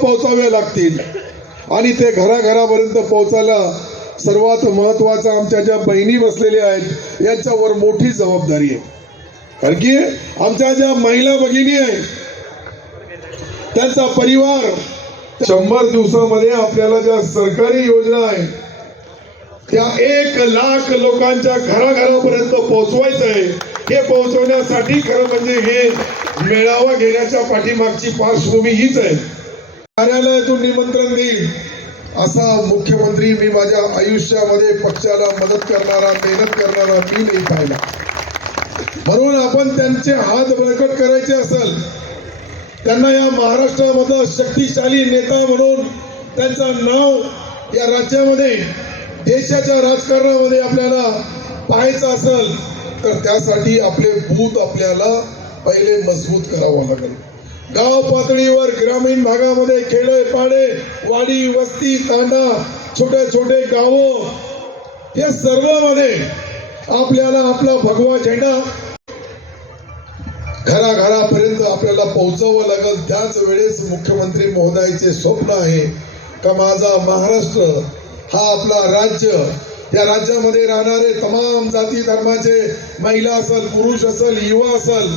पोहोचाव्या लागतील. आणि ते घराघरापर्यंत पोहोचायला सर्वात महत्वाचं आमच्या ज्या बहिणी बसलेल्या आहेत यांच्यावर मोठी जबाबदारी आहे. कारण की आमच्या ज्या महिला भगिनी आहेत त्यांचा परिवार शंभर दिवसामध्ये आपल्याला ज्या सरकारी योजना आहेत त्या एक लाख लोकांच्या घराघरापर्यंत पोहोचवायचं आहे. हे पोहोचवण्यासाठी खरं म्हणजे हे मेळावा घेण्याच्या पाठीमागची पार्श्वभूमी हीच आहे. कार्यालयातून निमंत्रण देईल असा मुख्यमंत्री मी माझ्या आयुष्यामध्ये पक्षाला मदत करणारा मेहनत करणारा मी नाही पाहिला. म्हणून आपण त्यांचे हात बळकट करायचे असेल त्यांना या महाराष्ट्रामधला शक्तिशाली नेता म्हणून त्यांचं नाव या राज्यामध्ये देशाच्या राजकारणामध्ये आपल्याला पाहायचं असेल तर त्यासाठी आपले बूथ आपल्याला पहिले मजबूत करावं लागेल. गाव पातळीवर ग्रामीण भागामध्ये खेडे पाडे वाडी वस्ती तांडा छोटे छोटे गावं या सर्वमध्ये आपल्याला आपला भगवा झेंडा घराघरापर्यंत आपल्याला पोहोचवावं लागेल. त्याच वेळेस मुख्यमंत्री महोदयाचे स्वप्न आहे का माझा महाराष्ट्र हा आपला राज्य. या राज्यामध्ये राहणारे तमाम जाती धर्माचे महिला असेल पुरुष असेल युवा असेल